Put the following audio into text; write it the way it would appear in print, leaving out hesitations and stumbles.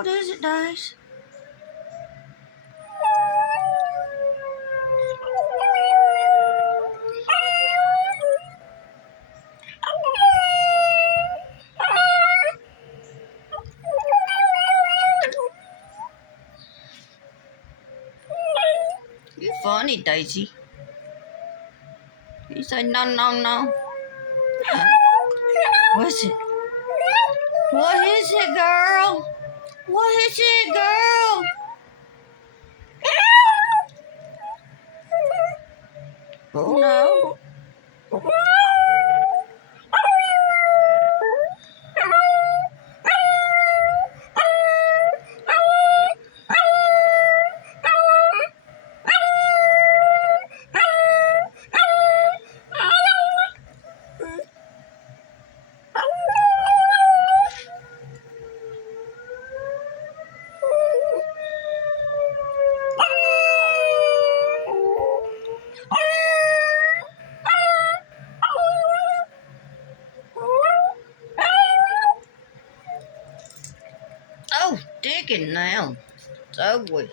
What is it, Dice? You funny, Daisy. You say no, no, no. Huh? What's it? What is it, girl? What is it, girl? No. Oh, digging now. It's ugly.